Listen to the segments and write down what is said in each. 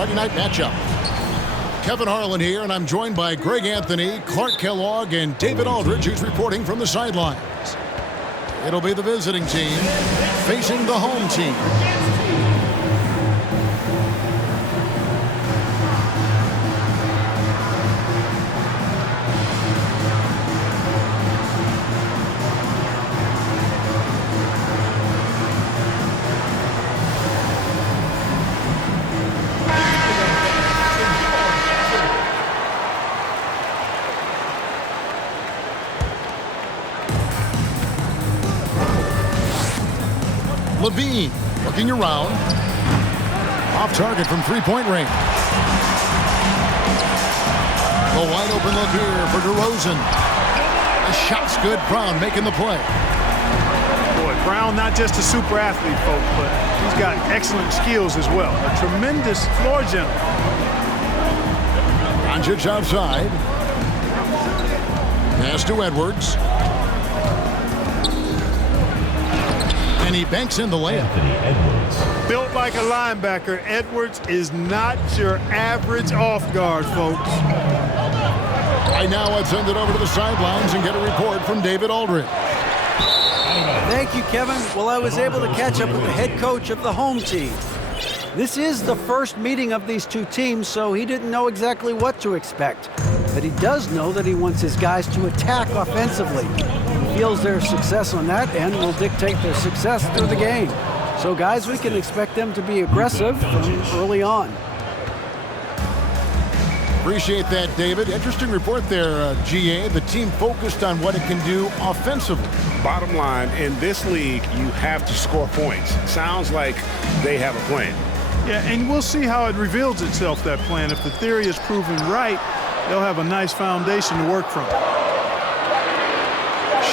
Friday night matchup. Kevin Harlan here, and I'm joined by Greg Anthony, Clark Kellogg, and David Aldridge, who's reporting from the sidelines. It'll be the visiting team facing the home team. Levine looking around. Off target from three-point range. A wide open look here for DeRozan. The shot's good. Brown making the play. Boy, Brown not just a super athlete, folks, but he's got excellent skills as well. A tremendous floor general. Doncic outside. Pass to Edwards. And he banks in the layup. Built like a linebacker, Edwards is not your average off guard, folks. Right now, I'd send it over to the sidelines and get a report from David Aldridge. Thank you, Kevin. Well, I was able to catch up with the head coach of the home team. This is the first meeting of these two teams, so he didn't know exactly what to expect. But he does know that he wants his guys to attack offensively. He feels their success on that end will dictate their success through the game. So, guys, we can expect them to be aggressive from early on. Appreciate that, David. Interesting report there, GA. The team focused on what it can do offensively. Bottom line, in this league, you have to score points. Sounds like they have a plan. Yeah, and we'll see how it reveals itself, that plan. If the theory is proven right, they'll have a nice foundation to work from.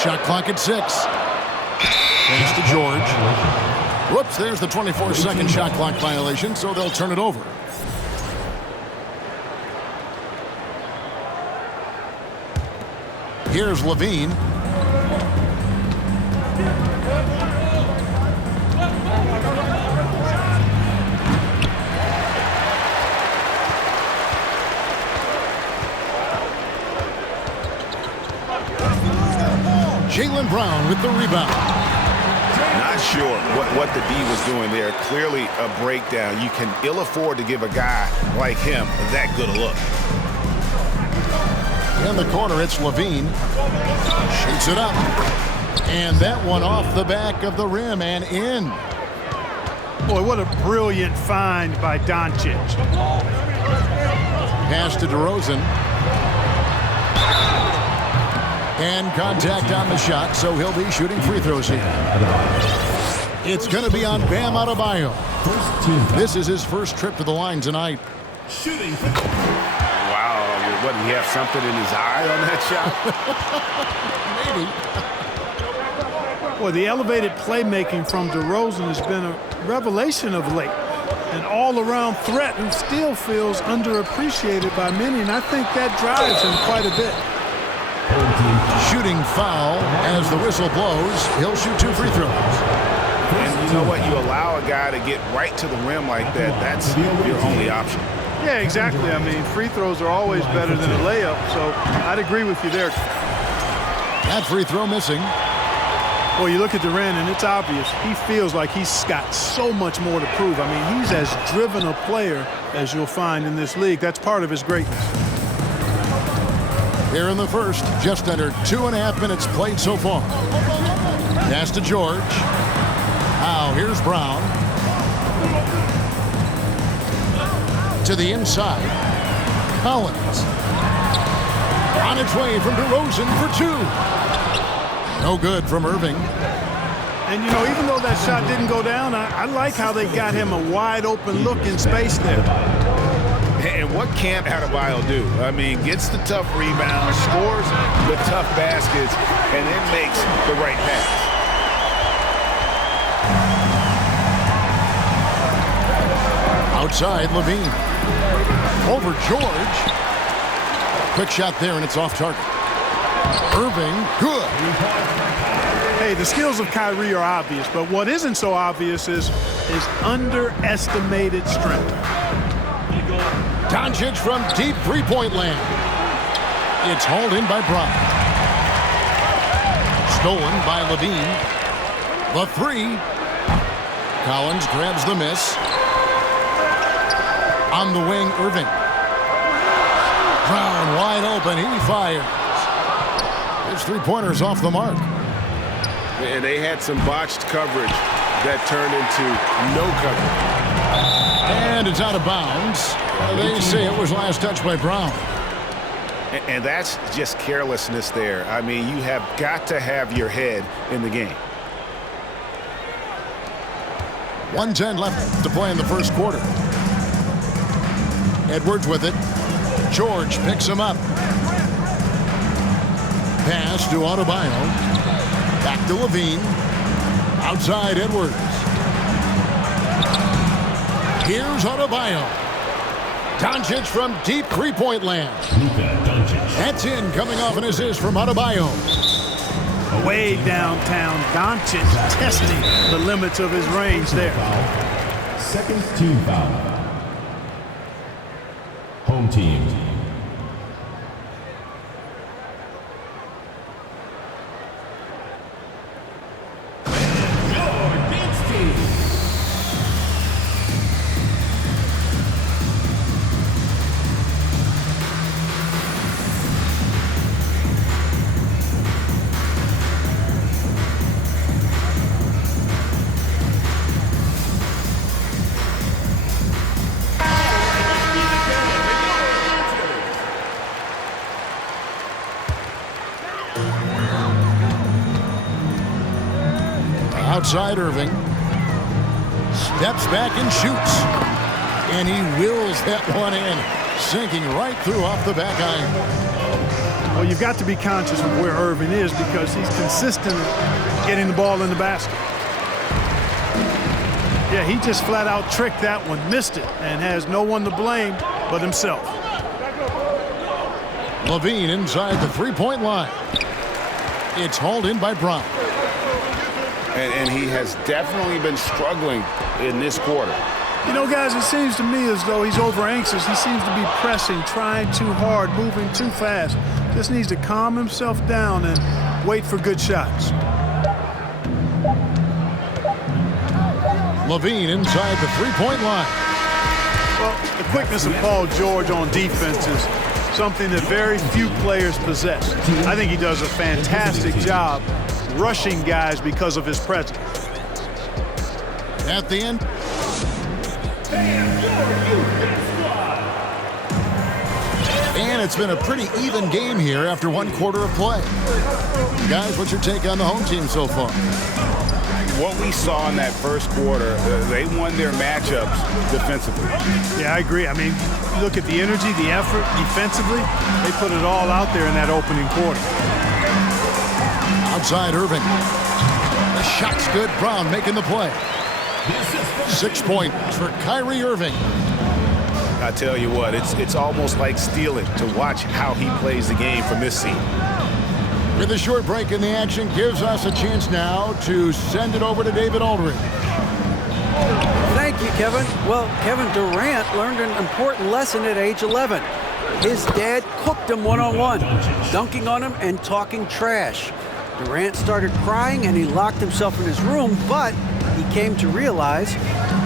Shot clock at 6. Pass to George. Whoops, there's the 24-second shot clock violation, so they'll turn it over. Here's Levine. Jaylen Brown with the rebound. Not sure what the D was doing there. Clearly a breakdown. You can ill afford to give a guy like him that good a look. In the corner, it's Levine. Shoots it up. And that one off the back of the rim and in. Boy, what a brilliant find by Doncic. Pass to DeRozan. And contact on the shot, so he'll be shooting free throws here. It's going to be on Bam Adebayo. This is his first trip to the line tonight. Shooting. Wow, what, did he have something in his eye on that shot? Maybe. Well, the elevated playmaking from DeRozan has been a revelation of late. An all-around threat and still feels underappreciated by many, and I think that drives him quite a bit. Shooting foul as the whistle blows. He'll shoot 2 free throws. And you know what? You allow a guy to get right to the rim like that. That's your only option. Yeah, exactly. I mean, free throws are always better than a layup, so I'd agree with you there. That free throw missing. Well, you look at Durant, and it's obvious. He feels like he's got so much more to prove. I mean, he's as driven a player as you'll find in this league. That's part of his greatness. Here in the first, just under 2.5 minutes played so far. Pass to George. Now here's Brown. To the inside. Collins. On its way from DeRozan for 2. No good from Irving. And, you know, even though that shot didn't go down, I like how they got him a wide open look in space there. And what can't Adebayo do? I mean, gets the tough rebounds, scores the tough baskets, and then makes the right pass. Outside, Levine. Over George. Quick shot there, and it's off target. Irving, good. Hey, the skills of Kyrie are obvious, but what isn't so obvious is his underestimated strength. Doncic from deep three-point land. It's hauled in by Brown. Stolen by Levine. The three. Collins grabs the miss. On the wing, Irving. Brown wide open. He fires. His three-pointer's off the mark. And they had some botched coverage that turned into no coverage. And it's out of bounds. They say it was last touched by Brown. And that's just carelessness there. I mean, you have got to have your head in the game. 1:10 left to play in the first quarter. Edwards with it. George picks him up. Pass to Adebayo. Back to Levine. Outside Edwards. Here's Adebayo. Doncic from deep three-point land. That's in, coming off an assist from Adebayo. Way downtown, Doncic testing the limits of his range there. Second team foul. Home team. Outside Irving. Steps back and shoots. And he wills that one in. Sinking right through off the back iron. Well, you've got to be conscious of where Irving is because he's consistent getting the ball in the basket. Yeah, he just flat out tricked that one, missed it, and has no one to blame but himself. Levine inside the three-point line. It's hauled in by Brown. And he has definitely been struggling in this quarter. You know, guys, it seems to me as though he's over anxious. He seems to be pressing, trying too hard, moving too fast. Just needs to calm himself down and wait for good shots. Levine inside the three-point line. Well, the quickness of Paul George on defense is something that very few players possess. I think he does a fantastic job rushing guys because of his presence. At the end. And it's been a pretty even game here after one quarter of play. Guys, what's your take on the home team so far? What we saw in that first quarter, they won their matchups defensively. Yeah, I agree. I mean, you look at the energy, the effort defensively, they put it all out there in that opening quarter. Outside Irving. The shot's good. Brown making the play. 6 points for Kyrie Irving. I tell you what, it's almost like stealing to watch how he plays the game from this seat. With a short break in the action, gives us a chance now to send it over to David Aldridge. Thank you, Kevin. Well, Kevin Durant learned an important lesson at age 11. His dad cooked him one-on-one, dunking on him and talking trash. Durant started crying and he locked himself in his room, but he came to realize,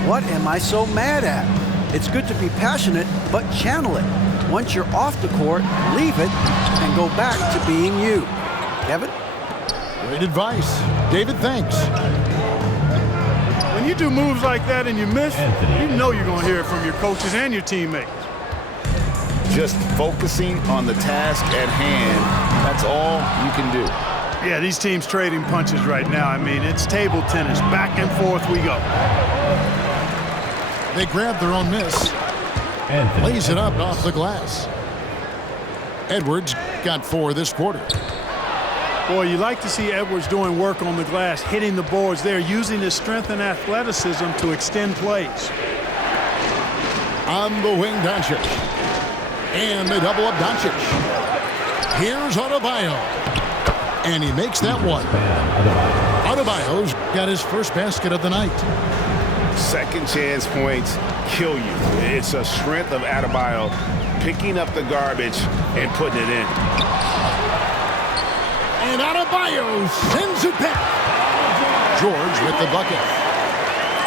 what am I so mad at? It's good to be passionate, but channel it. Once you're off the court, leave it and go back to being you. Kevin? Great advice. David, thanks. When you do moves like that and you miss, you know you're going to hear it from your coaches and your teammates. Just focusing on the task at hand, that's all you can do. Yeah, these teams trading punches right now. I mean, it's table tennis. Back and forth we go. They grab their own miss. Lays it up off the glass. Edwards got 4 this quarter. Boy, you like to see Edwards doing work on the glass, hitting the boards there, using his strength and athleticism to extend plays. On the wing, Doncic. And they double up Doncic. Here's Adebayo. And he makes that one. Adebayo's got his first basket of the night. Second chance points kill you. It's a strength of Adebayo picking up the garbage and putting it in. And Adebayo sends it back. George with the bucket.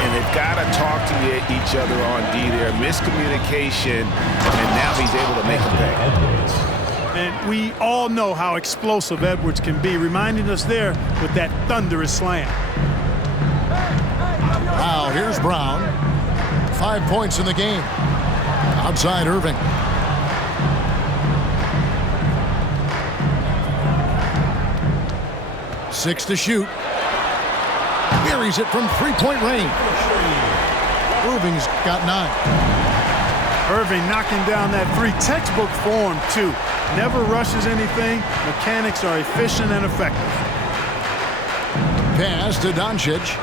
And they've got to talk to each other on D there. Miscommunication, and now he's able to make a pay. And we all know how explosive Edwards can be, reminding us there with that thunderous slam. Now here's Brown. 5 points in the game. Outside Irving. Six to shoot. Buries it from three-point range. Irving's got 9. Irving knocking down that three, textbook form too. Never rushes anything. Mechanics are efficient and effective. Pass to Doncic.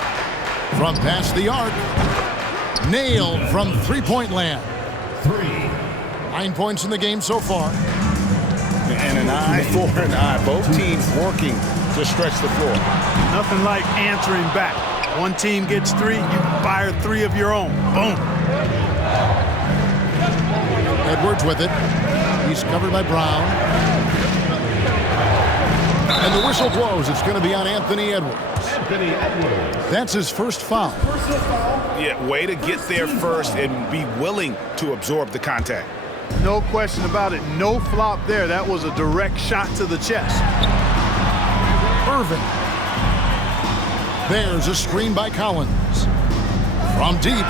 From past the arc. Nailed from three-point land. 9 points in the game so far. And an eye for an eye. Both teams working to stretch the floor. Nothing like answering back. One team gets 3, you fire 3 of your own. Boom. Edwards with it. He's covered by Brown. And the whistle blows. It's going to be on Anthony Edwards. That's his first foul. Yeah, way to get there first and be willing to absorb the contact. No question about it. No flop there. That was a direct shot to the chest. Irving. There's a screen by Collins. From deep.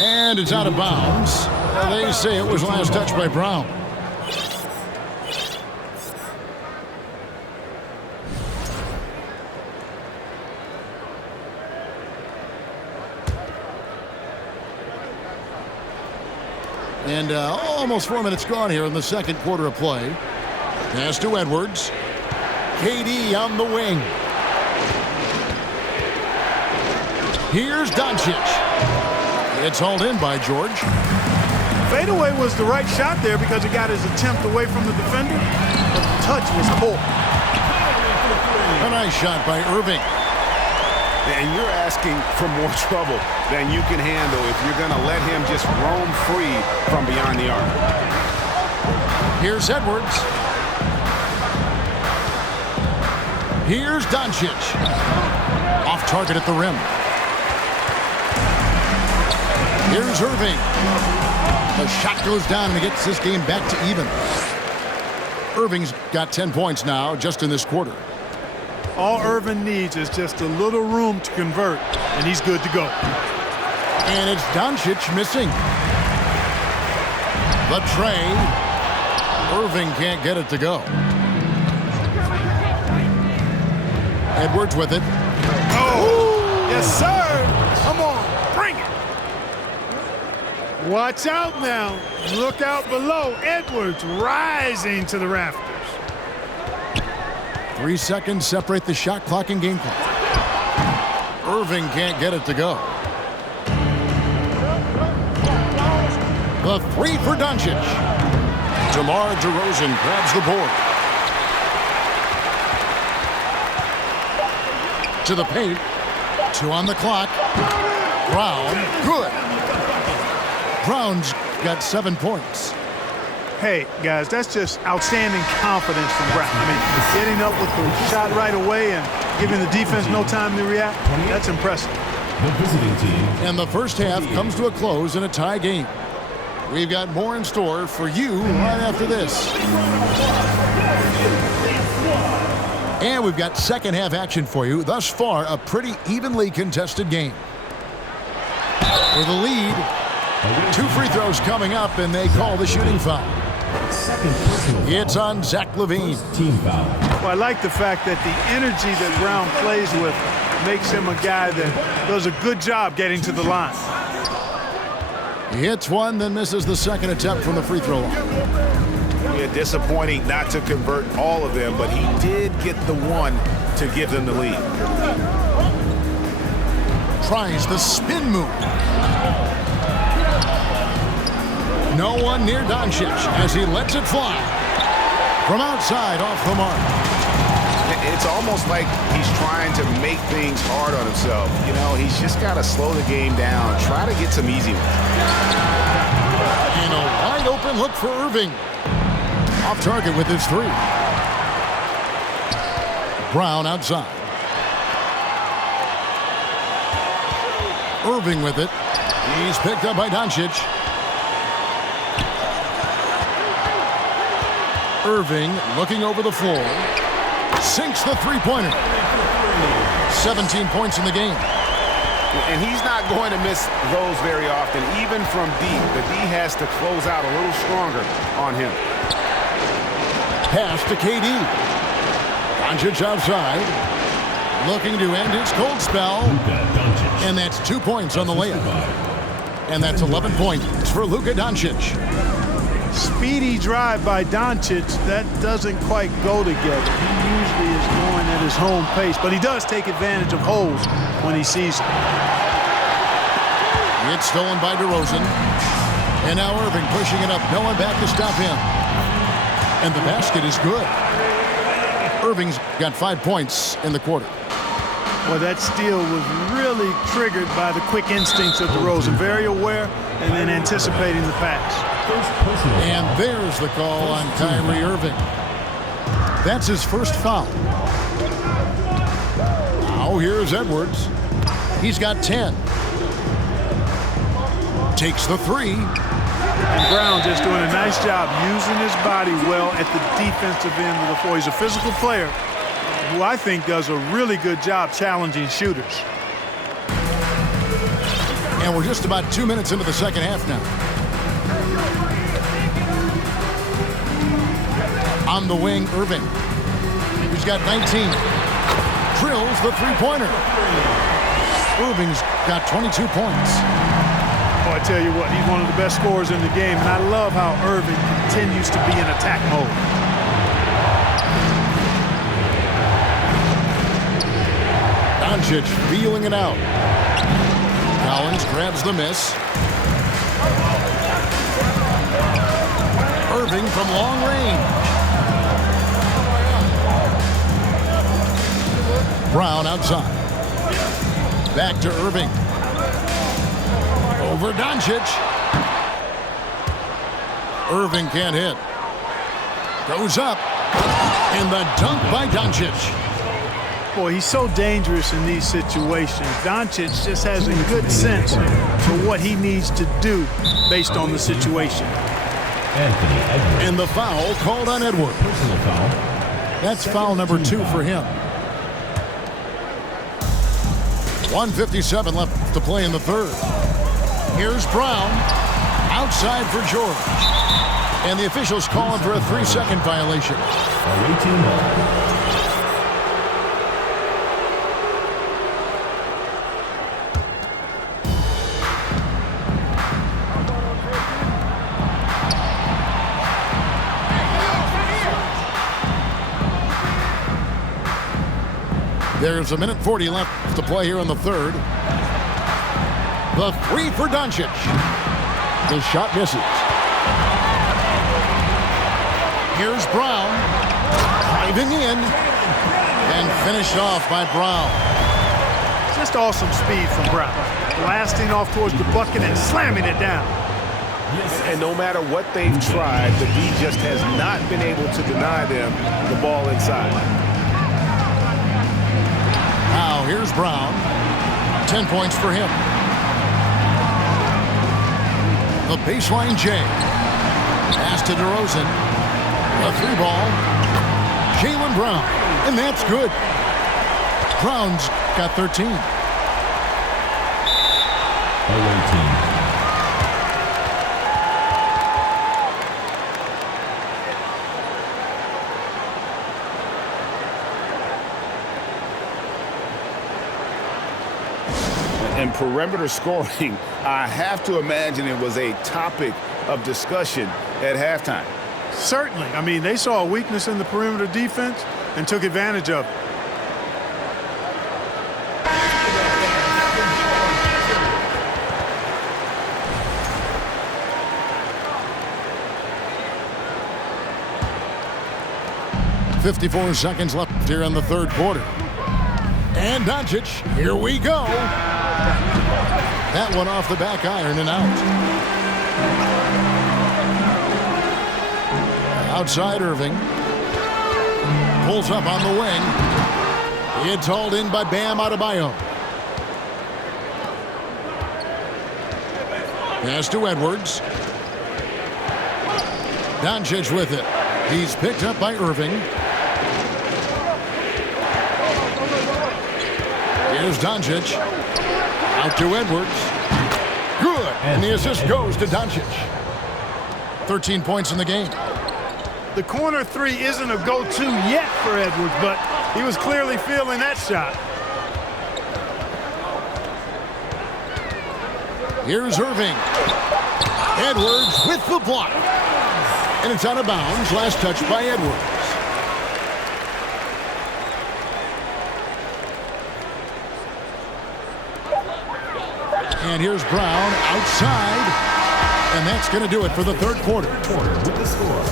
And it's out of bounds. They say it was last touched by Brown. And almost 4 minutes gone here in the second quarter of play. Pass to Edwards. KD on the wing. Here's Doncic. It's hauled in by George. Fadeaway was the right shot there because he got his attempt away from the defender, but the touch was poor. A nice shot by Irving. And you're asking for more trouble than you can handle if you're going to let him just roam free from beyond the arc. Here's Edwards. Here's Doncic. Off target at the rim. Here's Irving. The shot goes down and gets this game back to even. Irving's got 10 points now just in this quarter. All Irving needs is just a little room to convert, and he's good to go. And it's Doncic missing. The tray. Irving can't get it to go. Edwards with it. Oh, yes, sir. Come on, bring it. Watch out now. Look out below. Edwards rising to the rafters. 3 seconds separate the shot clock and game clock. Irving can't get it to go. The three for Doncic. DeMar DeRozan grabs the board. To the paint. 2 on the clock. Brown, good. Brown's got 7 points. Hey, guys, that's just outstanding confidence from Brown. I mean, getting up with the shot right away and giving the defense no time to react, that's impressive. The visiting team. And the first half comes to a close in a tie game. We've got more in store for you right after this. And we've got second half action for you. Thus far, a pretty evenly contested game. For the lead, 2 free throws coming up, and they call the shooting foul. It's on Zach LaVine. Team foul. Well, I like the fact that the energy that Brown plays with makes him a guy that does a good job getting to the line. He hits one, then misses the second attempt from the free throw line. Yeah, disappointing not to convert all of them, but he did get the one to give them the lead. Tries the spin move. No one near Doncic as he lets it fly. From outside, off the mark. it's almost like he's trying to make things hard on himself. You know, he's just got to slow the game down, try to get some easy ones. And a wide open look for Irving. Off target with his three. Brown outside. Irving with it. He's picked up by Doncic. Irving looking over the floor. Sinks the three-pointer. 17 points in the game. And he's not going to miss those very often, even from deep. The D has to close out a little stronger on him. Pass to KD. Doncic outside. Looking to end his cold spell. And that's 2 points on the layup. And that's 11 points for Luka Doncic. Speedy drive by Doncic. That doesn't quite go together. He usually is going at his home pace, but he does take advantage of holes when he sees them. It's stolen by DeRozan. And now Irving pushing it up. No one back to stop him. And the basket is good. Irving's got 5 points in the quarter. Well, that steal was really triggered by the quick instincts of DeRozan. Very aware and then anticipating the pass. And there's the call on Kyrie Irving. That's his first foul. Now here's Edwards. He's got 10. Takes the three. And Brown just doing a nice job using his body well at the defensive end of the floor. He's a physical player who I think does a really good job challenging shooters. And we're just about 2 minutes into the second half now. On the wing, Irving. He's got 19. Drills the three-pointer. Irving's got 22 points. Oh, I tell you what, he's one of the best scorers in the game, and I love how Irving continues to be in attack mode. Doncic feeling it out. Collins grabs the miss. Irving from long range. Brown outside. Back to Irving. Over Doncic. Irving can't hit. Goes up. And the dunk by Doncic. Boy, he's so dangerous in these situations. Doncic just has a good sense for what he needs to do based on the situation. And the foul called on Edwards. Personal foul. That's foul number 2 for him. 1:57 left to play in the third. Here's Brown. Outside for George. And the officials calling for a 3-second violation. Away team ball. There's 1:40 left to play here in the third. The three for Doncic. The shot misses. Here's Brown. Driving in. And finished off by Brown. Just awesome speed from Brown. Blasting off towards the bucket and slamming it down. And no matter what they've tried, the D just has not been able to deny them the ball inside. Now here's Brown. 10 points for him. The baseline J. Pass to DeRozan. A 3-ball. Jaylen Brown. And that's good. Brown's got 13. Away team. And perimeter scoring, I have to imagine it was a topic of discussion at halftime. Certainly. I mean, they saw a weakness in the perimeter defense and took advantage of it. 54 seconds left here in the third quarter. And Doncic, here we go. That one off the back iron and out. Outside Irving. Pulls up on the wing. It's hauled in by Bam Adebayo. Pass to Edwards. Doncic with it. He's picked up by Irving. Here's Doncic. Out to Edwards. Good. And the assist goes to Doncic. 13 points in the game. The corner three isn't a go-to yet for Edwards, but he was clearly feeling that shot. Here's Irving. Edwards with the block. And it's out of bounds. Last touch by Edwards. And here's Brown outside. And that's going to do it for the third quarter.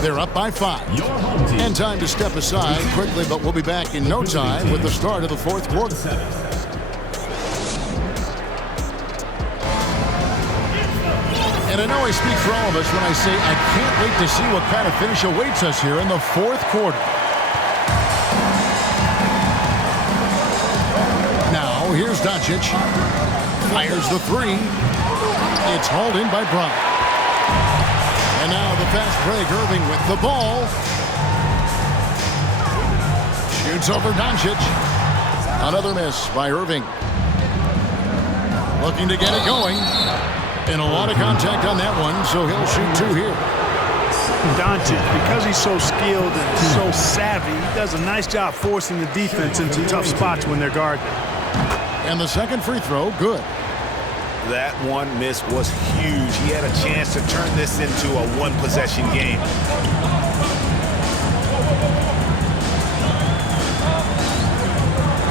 They're up by 5. And time to step aside quickly, but we'll be back in no time with the start of the fourth quarter. And I know I speak for all of us when I say I can't wait to see what kind of finish awaits us here in the fourth quarter. Now, here's Doncic. Fires the three. It's hauled in by Brown. And now the fast break, Irving with the ball. Shoots over Doncic. Another miss by Irving. Looking to get it going. And a lot of contact on that one, so he'll shoot 2 here. Doncic, because he's so skilled and so savvy, he does a nice job forcing the defense into tough spots when they're guarding. And the second free throw, good. That one miss was huge. He had a chance to turn this into a one-possession game.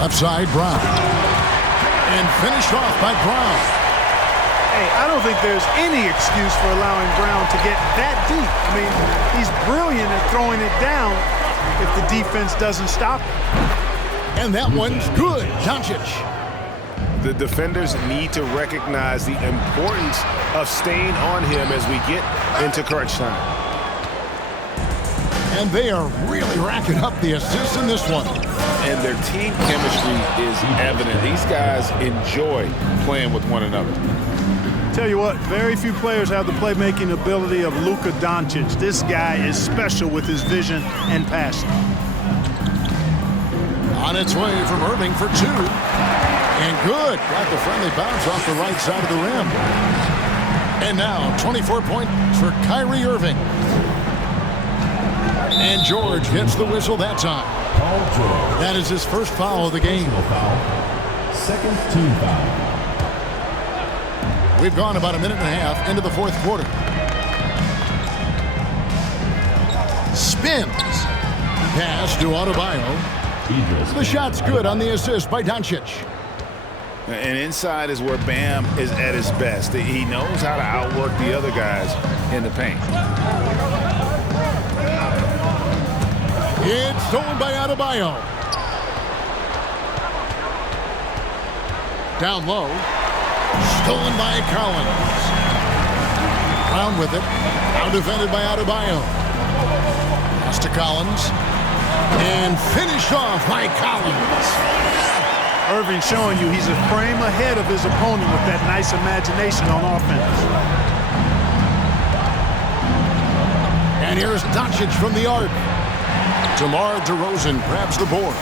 Upside Brown. And finished off by Brown. Hey, I don't think there's any excuse for allowing Brown to get that deep. I mean, he's brilliant at throwing it down if the defense doesn't stop him. And that one's good. Doncic. The defenders need to recognize the importance of staying on him as we get into crunch time. And they are really racking up the assists in this one. And their team chemistry is evident. These guys enjoy playing with one another. Tell you what, very few players have the playmaking ability of Luka Doncic. This guy is special with his vision and passion. On its way from Irving for 2. And good. Got the friendly bounce off the right side of the rim. And now 24 points for Kyrie Irving. And George gets the whistle that time. That is his first foul of the game. Second team foul. We've gone about a minute and a half into the fourth quarter. Spins. Pass to Adebayo. The shot's good on the assist by Doncic. And inside is where Bam is at his best. He knows how to outwork the other guys in the paint. It's stolen by Adebayo. Down low. Stolen by Collins. Brown with it. Now defended by Adebayo. Pass to Collins. And finished off by Collins. Irving showing you he's a frame ahead of his opponent with that nice imagination on offense. And here's Doncic from the arc. DeMar DeRozan grabs the board.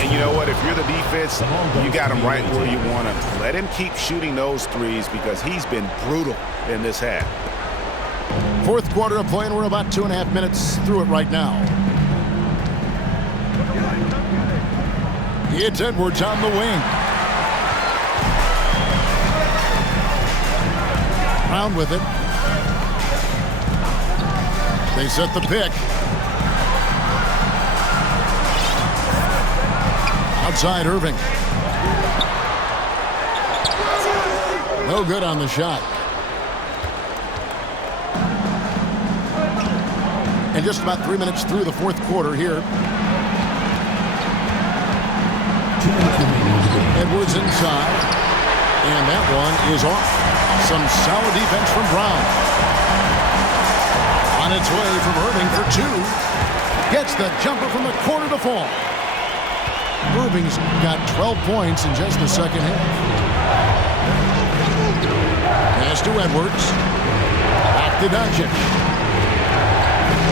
And you know what? If you're the defense, you got him right where you want him. Let him keep shooting those threes because he's been brutal in this half. Fourth quarter of play, and we're about 2.5 minutes through it right now. It's Edwards on the wing. Brown with it. They set the pick. Outside Irving. No good on the shot. And just about 3 minutes through the fourth quarter here. 2 minutes remaining in the game. Edwards inside. And that one is off. Some solid defense from Brown. On its way from Irving for two. Gets the jumper from the corner to fall. Irving's got 12 points in just the second half. Pass to Edwards. Back to Doncic.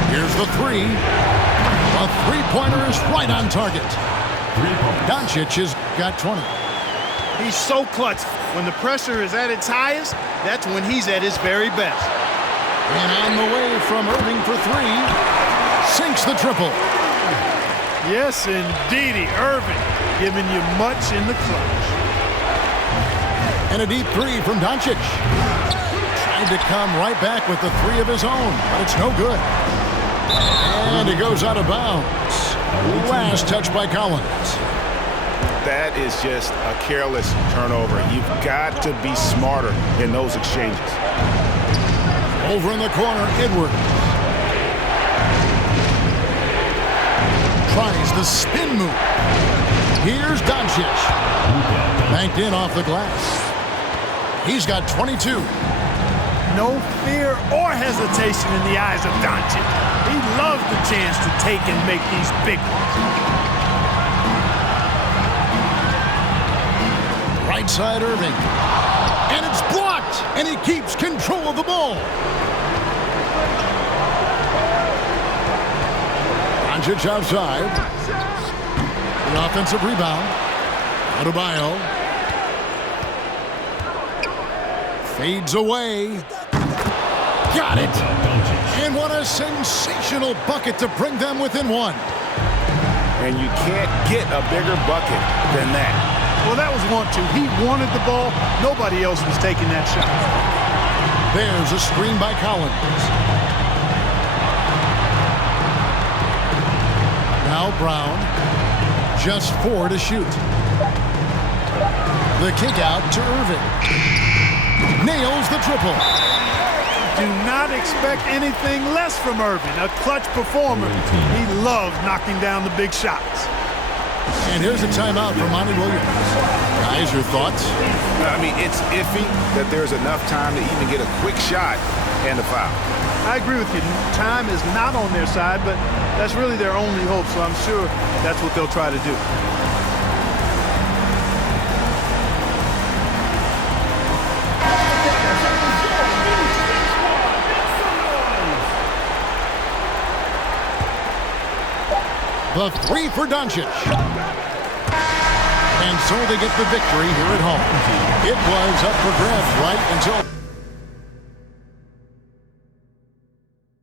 Here's the three. A three-pointer is right on target. Doncic has got 20. He's so clutch. When the pressure is at its highest, that's when he's at his very best. And on the way from Irving for three. Sinks the triple. Yes, indeedy. Irving giving you much in the clutch. And a deep three from Doncic. Trying to come right back with the three of his own, but it's no good. And it goes out of bounds. Last touch by Collins. That is just a careless turnover. You've got to be smarter in those exchanges. Over in the corner, Edwards. Tries the spin move. Here's Doncic. Banked in off the glass. He's got 22. No fear or hesitation in the eyes of Doncic. He loves the chance to take and make these big ones. Right side Irving. And it's blocked. And he keeps control of the ball. Doncic outside. The offensive rebound. Adebayo. Fades away. Got it. And what a sensational bucket to bring them within one. And you can't get a bigger bucket than that. Well, that was 1-2. He wanted the ball. Nobody else was taking that shot. There's a screen by Collins. Now Brown. Just 4 to shoot. The kick out to Irving. Nails the triple. Do not expect anything less from Irving. A clutch performer. He loves knocking down the big shots. And here's a timeout for Monty Williams. Guys, your thoughts? I mean, it's iffy that there's enough time to even get a quick shot and a foul. I agree with you. Time is not on their side, but that's really their only hope, so I'm sure that's what they'll try to do. The three for Doncic. And so they get the victory here at home. It was up for grabs right until